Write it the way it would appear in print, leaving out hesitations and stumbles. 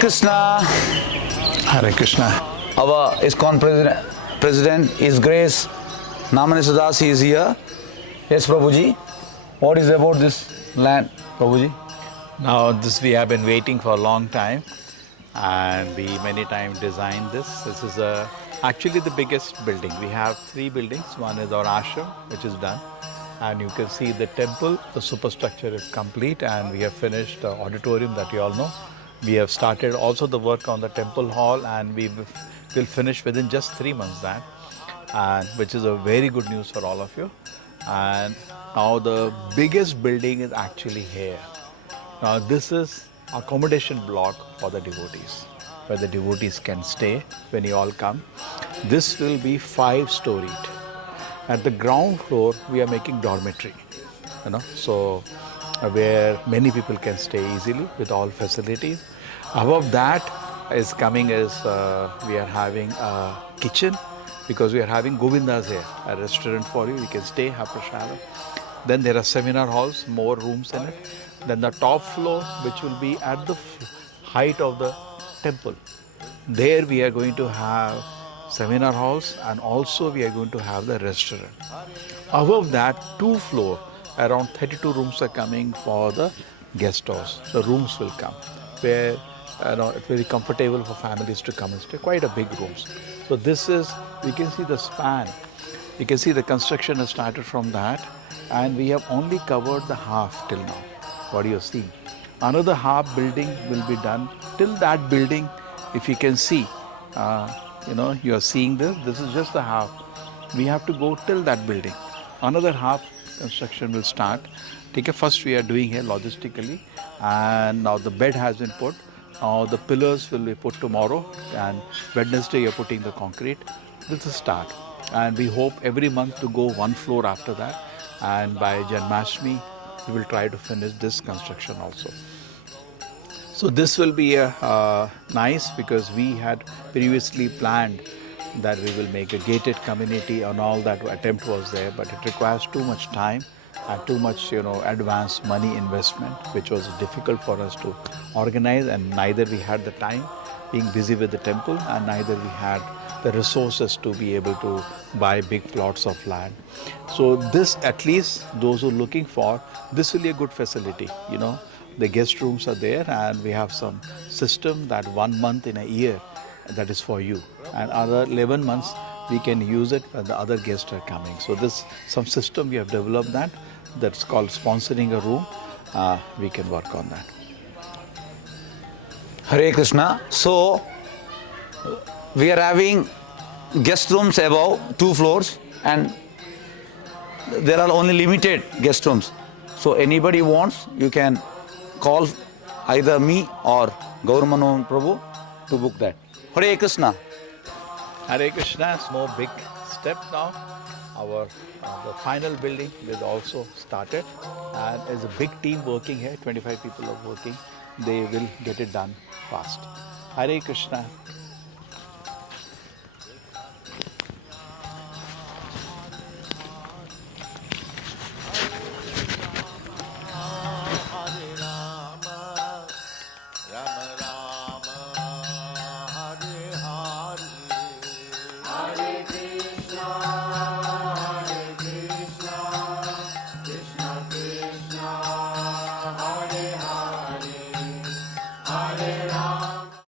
Krishna. Hare Krishna. Our ISKCON President, His Grace Namani Sudasi is here. Yes, Prabhuji. What is about this land, Prabhuji? Now this we have been waiting for a long time, and we many times designed this. This is actually the biggest building. We have 3 buildings. One is our ashram, which is done, and you can see the temple. The superstructure is complete, and we have finished the auditorium that you all know. We have started also the work on the temple hall, and we will finish within just 3 months that, and which is a very good news for all of you. And now the biggest building is actually here. Now this is accommodation block for the devotees, where the devotees can stay when you all come. This will be 5-storied. At the ground floor, we are making dormitory, so where many people can stay easily with all facilities. Above that is coming is we are having a kitchen, because we are having Govindas here, a restaurant for you. You can stay, have prasada. Then there are seminar halls, more rooms in it. Then the top floor, which will be at the height of the temple. There we are going to have seminar halls, and also we are going to have the restaurant. Above that, 2 floors, around 32 rooms are coming for the guest house. The rooms will come, where it's very comfortable for families to come and stay. Quite a big rooms. So this is, you can see the span. You can see the construction has started from that, and we have only covered the half till now. What you see, another half building will be done. Till that building, if you can see, you are seeing this. This is just the half. We have to go till that building. Another half construction will start. Okay, first we are doing here logistically, and now the bed has been put. Now the pillars will be put tomorrow, and Wednesday you're putting the concrete. This is start, and we hope every month to go 1 floor after that, and by Janmashtami we will try to finish this construction also. So this will be nice, because we had previously planned that we will make a gated community, and all that attempt was there, but it requires too much time and too much advanced money investment, which was difficult for us to organize, and neither we had the time, being busy with the temple, and neither we had the resources to be able to buy big plots of land. So this, at least those who are looking for, this will be a good facility. The guest rooms are there, and we have some system that 1 month in a year, that is for you, and other 11 months we can use it when the other guests are coming. So this, some system we have developed that's called sponsoring a room. We can work on that. Hare Krishna. So we are having guest rooms above 2 floors, and there are only limited guest rooms. So anybody wants, you can call either me or Gaur Manmohan Prabhu to book that. Hare Krishna. Hare Krishna. More big step now. Our the final building is also started, and there's a big team working here. 25 people are working. They will get it done fast. Hare Krishna. Hare